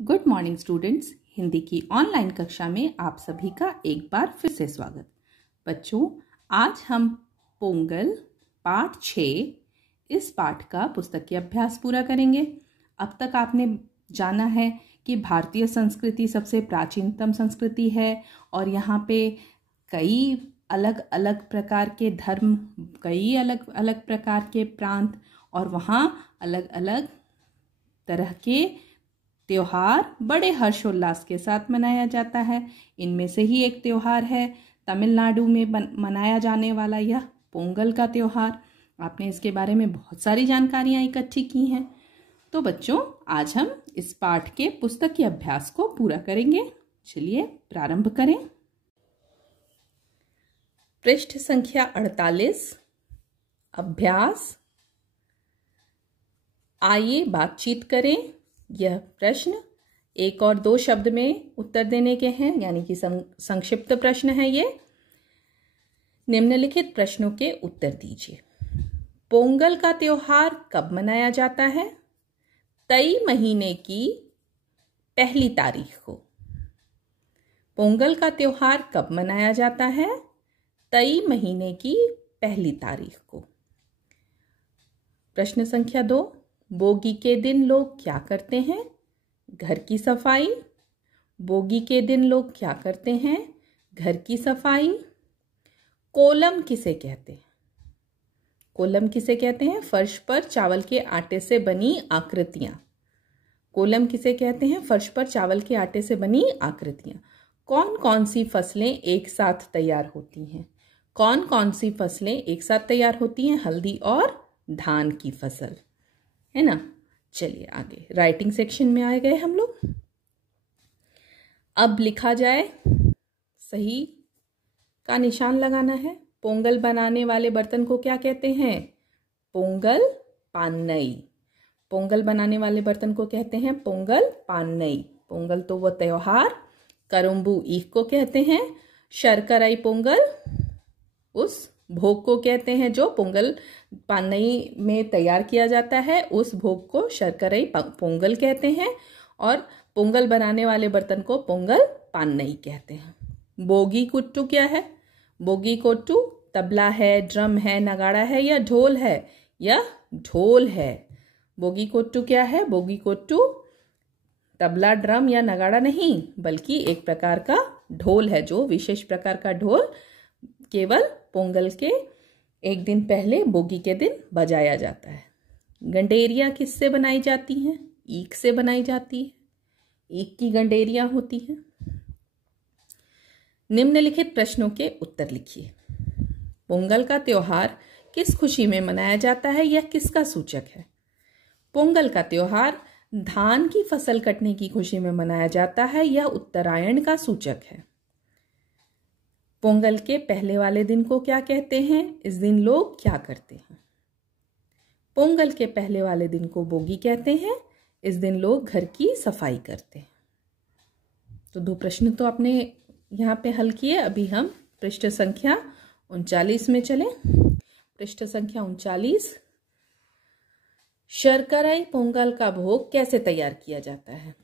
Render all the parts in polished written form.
Good morning students. Hindi की online कक्षा में आप सभी का एक बार फिर से स्वागत। बच्चों, आज हम पोंगल पाठ 6 इस पाठ का पुस्तकीय अभ्यास पूरा करेंगे। अब तक आपने जाना है कि भारतीय संस्कृति सबसे प्राचीनतम संस्कृति है और यहाँ पे कई अलग अलग प्रकार के धर्म, कई अलग अलग प्रकार के प्रांत और वहाँ अलग अलग तरह के त्योहार बड़े हर्षोल्लास के साथ मनाया जाता है। इनमें से ही एक त्योहार है तमिलनाडु में मनाया जाने वाला यह पोंगल का त्योहार। आपने इसके बारे में बहुत सारी जानकारियां इकट्ठी की हैं। तो बच्चों, आज हम इस पाठ के पुस्तकीय अभ्यास को पूरा करेंगे। चलिए प्रारंभ करें। पृष्ठ संख्या 48, अभ्यास। आइए बातचीत करें। यह प्रश्न 1 और 2 शब्द में उत्तर देने के हैं, यानी कि संक्षिप्त प्रश्न है ये। निम्नलिखित प्रश्नों के उत्तर दीजिए। पोंगल का त्योहार कब मनाया जाता है? तई महीने की पहली तारीख को। पोंगल का त्योहार कब मनाया जाता है? तई महीने की पहली तारीख को। प्रश्न संख्या 2, बोगी के दिन लोग क्या करते हैं? घर की सफाई। बोगी के दिन लोग क्या करते हैं? घर की सफाई। कोलम किसे कहते हैं? कोलम किसे कहते हैं? फर्श पर चावल के आटे से बनी आकृतियां। कोलम किसे कहते हैं? फर्श पर चावल के आटे से बनी आकृतियां। कौन कौन सी फसलें एक साथ तैयार होती हैं? कौन कौन सी फसलें एक साथ तैयार होती हैं? हल्दी और धान की फसल, है ना। चलिए आगे राइटिंग सेक्शन में आ गए हम लोग। अब लिखा जाए, सही का निशान लगाना है। पोंगल बनाने वाले बर्तन को क्या कहते हैं? पोंगल पानई। पोंगल बनाने वाले बर्तन को कहते हैं पोंगल पानई। पोंगल तो वह त्योहार। करुम्बू ईख को कहते हैं। शर्कराई पोंगल उस भोग को कहते हैं जो पोंगल पानई में तैयार किया जाता है। उस भोग को शर्कराई पोंगल कहते हैं और पोंगल बनाने वाले बर्तन को पोंगल पानई कहते हैं। बोगी कुट्टू क्या है? बोगी कुट्टू तबला है, ड्रम है, नगाड़ा है या ढोल है? यह ढोल है। बोगी कुट्टू क्या है? बोगी कुट्टू तबला, ड्रम या नगाड़ा नहीं, बल्कि एक प्रकार का ढोल है, जो विशेष प्रकार का ढोल केवल पोंगल के एक दिन पहले बोगी के दिन बजाया जाता है। गंडेरिया किससे बनाई जाती हैं? ईख से बनाई जाती है। ईख की गंडेरिया होती हैं। निम्नलिखित प्रश्नों के उत्तर लिखिए। पोंगल का त्योहार किस खुशी में मनाया जाता है? यह किसका सूचक है? पोंगल का त्योहार धान की फसल कटने की खुशी में मनाया जाता है। यह उत्तरायण का सूचक है। पोंगल के पहले वाले दिन को क्या कहते हैं? इस दिन लोग क्या करते हैं? पोंगल के पहले वाले दिन को बोगी कहते हैं। इस दिन लोग घर की सफाई करते हैं। तो 2 प्रश्न तो आपने यहाँ पे हल किए। अभी हम पृष्ठ संख्या 39 में चलें। पृष्ठ संख्या 39, शर्कराई पोंगल का भोग कैसे तैयार किया जाता है?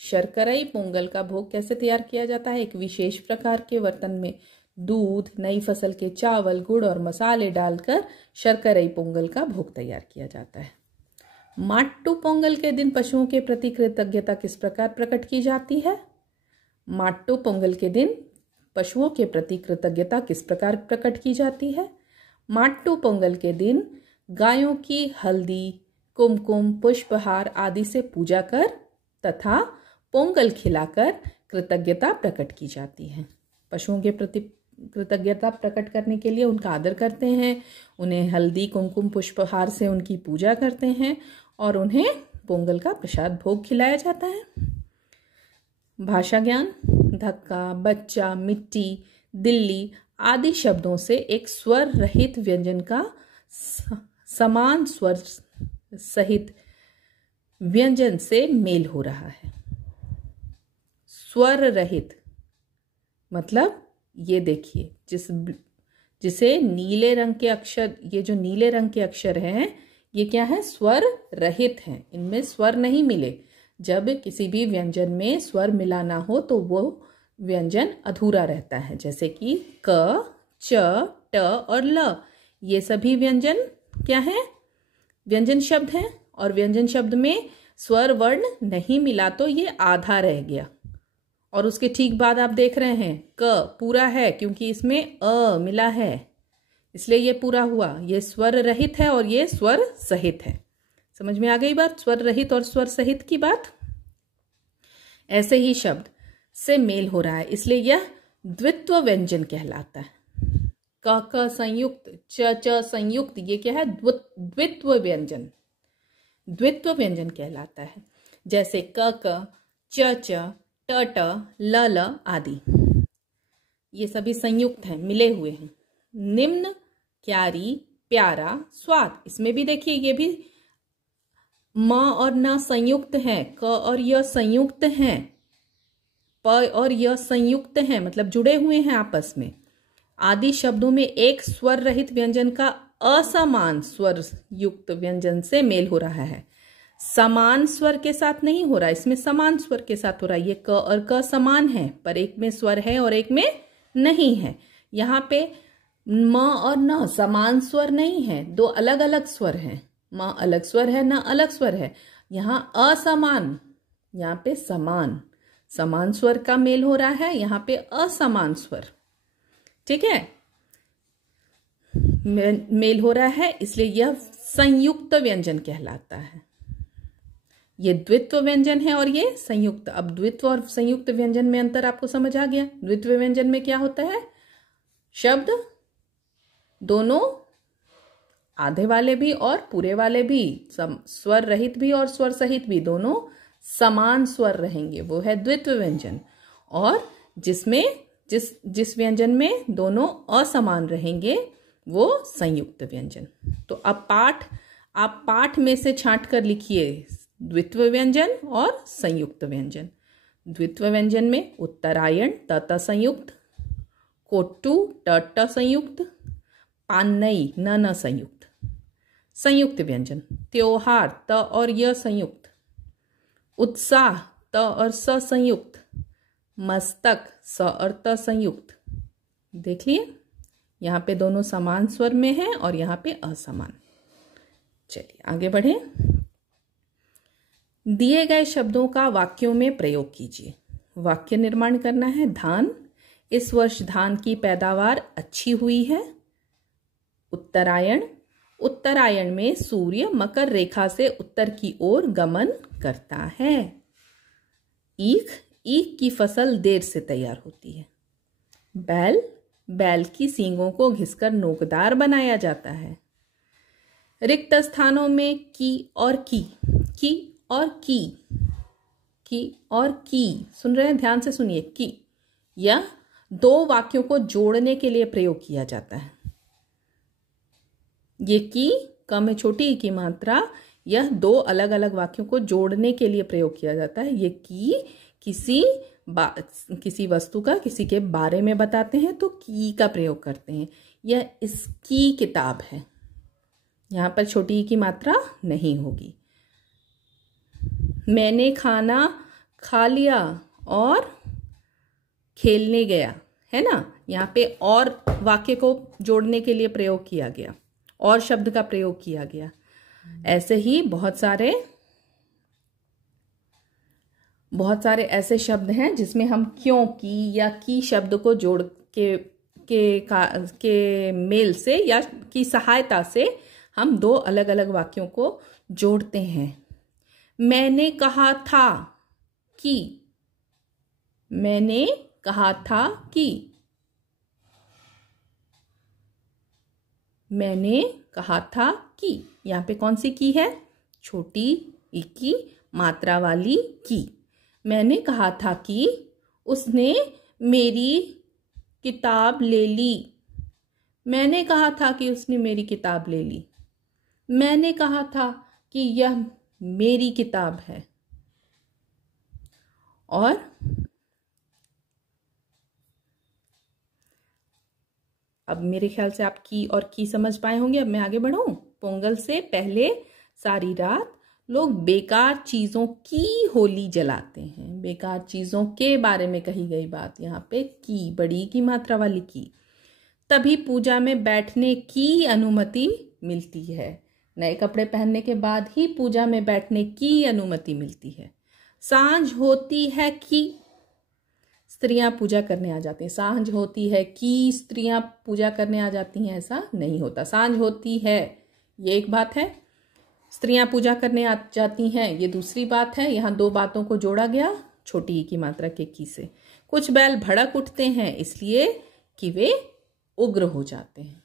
शर्कराई पोंगल का भोग कैसे तैयार किया जाता है? एक विशेष प्रकार के बर्तन में दूध, नई फसल के चावल, गुड़ और मसाले डालकर शर्कराई पोंगल का भोग तैयार किया जाता है। माट्टू पोंगल के दिन पशुओं के प्रति कृतज्ञता किस प्रकार प्रकट की जाती है? माट्टू पोंगल के दिन पशुओं के प्रति कृतज्ञता किस प्रकार प्रकट की जाती है? माट्टू पोंगल के दिन गायों की हल्दी, कुमकुम, पुष्पहार आदि से पूजा कर तथा पोंगल खिलाकर कृतज्ञता प्रकट की जाती है। पशुओं के प्रति कृतज्ञता प्रकट करने के लिए उनका आदर करते हैं, उन्हें हल्दी, कुमकुम, पुष्पहार से उनकी पूजा करते हैं और उन्हें पोंगल का प्रसाद भोग खिलाया जाता है। भाषा ज्ञान। धक्का, बच्चा, मिट्टी, दिल्ली आदि शब्दों से एक स्वर रहित व्यंजन का समान स्वर सहित व्यंजन से मेल हो रहा है। स्वर रहित मतलब ये देखिए, जिसे नीले रंग के अक्षर, ये जो नीले रंग के अक्षर हैं ये क्या है? स्वर रहित हैं। इनमें स्वर नहीं मिले। जब किसी भी व्यंजन में स्वर मिला ना हो तो वो व्यंजन अधूरा रहता है। जैसे कि क, च, ट और ल, ये सभी व्यंजन क्या है? व्यंजन शब्द हैं। और व्यंजन शब्द में स्वर वर्ण नहीं मिला तो ये आधा रह गया। और उसके ठीक बाद आप देख रहे हैं क पूरा है, क्योंकि इसमें अ मिला है, इसलिए ये पूरा हुआ। ये स्वर रहित है और ये स्वर सहित है। समझ में आ गई बात, स्वर रहित और स्वर सहित की बात। ऐसे ही शब्द से मेल हो रहा है, इसलिए यह द्वित्व व्यंजन कहलाता है। क संयुक्त, च संयुक्त, ये क्या है? द्वित्व व्यंजन, द्वित्व व्यंजन कहलाता है। जैसे क, च, ट, ल आदि, ये सभी संयुक्त हैं, मिले हुए हैं। निम्न, क्यारी, प्यारा, स्वाद, इसमें भी देखिए ये भी म और न संयुक्त हैं, क और य संयुक्त हैं, प और य संयुक्त हैं, मतलब जुड़े हुए हैं आपस में। आदि शब्दों में एक स्वर रहित व्यंजन का असमान स्वर युक्त व्यंजन से मेल हो रहा है। समान स्वर के साथ नहीं हो रहा, इसमें समान स्वर के साथ हो रहा है। ये क और क समान है, पर एक में स्वर है और एक में नहीं है। यहाँ पे म और न समान स्वर नहीं है, दो अलग अलग स्वर हैं। म अलग स्वर है, न अलग स्वर है। यहाँ असमान, यहाँ पे समान, समान स्वर का मेल हो रहा है, यहाँ पे असमान स्वर। ठीक है, मेल हो रहा है, इसलिए यह संयुक्त व्यंजन कहलाता है। ये द्वित्व व्यंजन है और ये संयुक्त। अब द्वित्व और संयुक्त व्यंजन में अंतर आपको समझ आ गया। द्वित्व व्यंजन में क्या होता है? शब्द दोनों, आधे वाले भी और पूरे वाले भी, स्वर रहित भी और स्वर सहित भी, दोनों समान स्वर रहेंगे, वो है द्वित्व व्यंजन। और जिसमें जिस व्यंजन में दोनों असमान रहेंगे वो संयुक्त व्यंजन। तो अब आप पाठ में से छांट कर लिखिए द्वित्व व्यंजन और संयुक्त व्यंजन। द्वित्व व्यंजन में उत्तरायण त संयुक्त, कोट्टू ट संयुक्त, पान्नई न संयुक्त। संयुक्त व्यंजन त्योहार त और य संयुक्त, उत्साह त और स संयुक्त, मस्तक स और त संयुक्त। देख लिए, यहाँ पे दोनों समान स्वर में हैं और यहाँ पे असमान। चलिए आगे बढ़े। दिए गए शब्दों का वाक्यों में प्रयोग कीजिए। वाक्य निर्माण करना है। धान, इस वर्ष धान की पैदावार अच्छी हुई है। उत्तरायण, उत्तरायण में सूर्य मकर रेखा से उत्तर की ओर गमन करता है। ईख, ईख की फसल देर से तैयार होती है। बैल, बैल की सींगों को घिसकर नोकदार बनाया जाता है। रिक्त स्थानों में की और की और की और की, सुन रहे हैं? ध्यान से सुनिए। की यह दो वाक्यों को जोड़ने के लिए प्रयोग किया जाता है। ये की, क में छोटी ई की मात्रा, यह दो अलग अलग वाक्यों को जोड़ने के लिए प्रयोग किया जाता है। ये की किसी वस्तु का किसी के बारे में बताते हैं तो की का प्रयोग करते हैं। यह इसकी किताब है, यहाँ पर छोटी ई की मात्रा नहीं होगी। मैंने खाना खा लिया और खेलने गया, है ना? यहाँ पे और वाक्य को जोड़ने के लिए प्रयोग किया गया, और शब्द का प्रयोग किया गया। ऐसे ही बहुत सारे ऐसे शब्द हैं जिसमें हम क्यों की या की शब्द को जोड़ के मेल से या की सहायता से हम दो अलग अलग वाक्यों को जोड़ते हैं। मैंने कहा था कि, मैंने कहा था कि, मैंने कहा था कि, यहाँ पे कौन सी की है? छोटी ई की मात्रा वाली की। मैंने कहा था कि उसने मेरी किताब ले ली। मैंने कहा था कि उसने मेरी किताब ले ली। मैंने कहा था कि यह मेरी किताब है। और अब मेरे ख्याल से आप की और की समझ पाए होंगे। अब मैं आगे बढ़ूं। पोंगल से पहले सारी रात लोग बेकार चीज़ों की होली जलाते हैं। बेकार चीज़ों के बारे में कही गई बात, यहाँ पे की, बड़ी की मात्रा वाली की। तभी पूजा में बैठने की अनुमति मिलती है। नए कपड़े पहनने के बाद ही पूजा में बैठने की अनुमति मिलती है। सांझ होती है कि स्त्रियां पूजा करने आ जाती हैं। सांझ होती है कि स्त्रियां पूजा करने आ जाती हैं, ऐसा नहीं होता। सांझ होती है ये एक बात है, स्त्रियां पूजा करने आ जाती हैं ये दूसरी बात है। यहाँ दो बातों को जोड़ा गया छोटी की मात्रा के की से। कुछ बैल भड़क उठते हैं इसलिए कि वे उग्र हो जाते हैं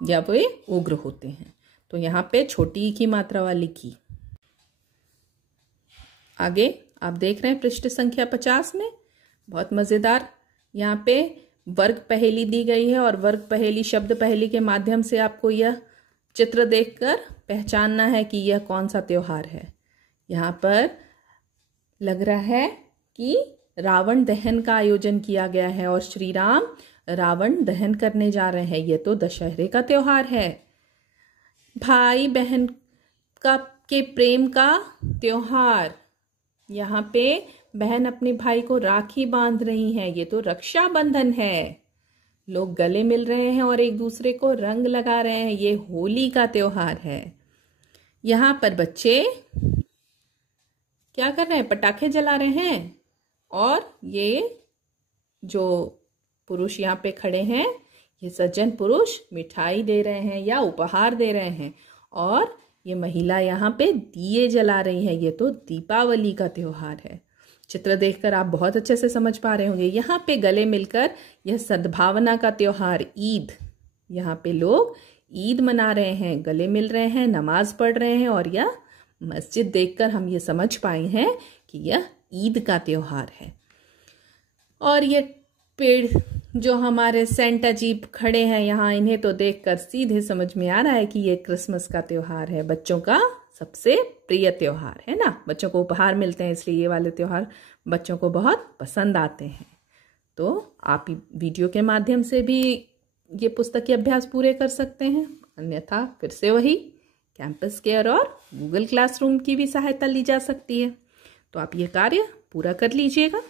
या वे उग्र होते हैं। तो यहाँ पे छोटी की मात्रा वाली की। आगे आप देख रहे हैं पृष्ठ संख्या 50 में, बहुत मजेदार यहाँ पे वर्ग पहेली दी गई है और वर्ग पहेली, शब्द पहेली के माध्यम से आपको यह चित्र देखकर पहचानना है कि यह कौन सा त्योहार है। यहाँ पर लग रहा है कि रावण दहन का आयोजन किया गया है और श्री राम रावण दहन करने जा रहे हैं। यह तो दशहरे का त्योहार है। भाई बहन के प्रेम का त्योहार, यहाँ पे बहन अपने भाई को राखी बांध रही है, ये तो रक्षाबंधन है। लोग गले मिल रहे हैं और एक दूसरे को रंग लगा रहे हैं, ये होली का त्योहार है। यहाँ पर बच्चे क्या कर रहे हैं, पटाखे जला रहे हैं और ये जो पुरुष यहाँ पे खड़े हैं, ये सज्जन पुरुष मिठाई दे रहे हैं या उपहार दे रहे हैं और ये महिला यहाँ पे दिए जला रही है। ये तो दीपावली का त्योहार है। चित्र देखकर आप बहुत अच्छे से समझ पा रहे होंगे। यहाँ पे गले मिलकर यह सद्भावना का त्योहार ईद, यहाँ पे लोग ईद मना रहे हैं, गले मिल रहे हैं, नमाज पढ़ रहे हैं और यह मस्जिद देखकर हम ये समझ पाए हैं कि यह ईद का त्योहार है। और ये पेड़ जो हमारे सेंट अजीब खड़े हैं यहाँ, इन्हें तो देखकर सीधे समझ में आ रहा है कि ये क्रिसमस का त्योहार है, बच्चों का सबसे प्रिय त्योहार है ना। बच्चों को उपहार मिलते हैं इसलिए ये वाले त्योहार बच्चों को बहुत पसंद आते हैं। तो आप वीडियो के माध्यम से भी ये पुस्तकीय अभ्यास पूरे कर सकते हैं, अन्यथा फिर से वही कैंपस केयर और गूगल क्लासरूम की भी सहायता ली जा सकती है। तो आप ये कार्य पूरा कर लीजिएगा।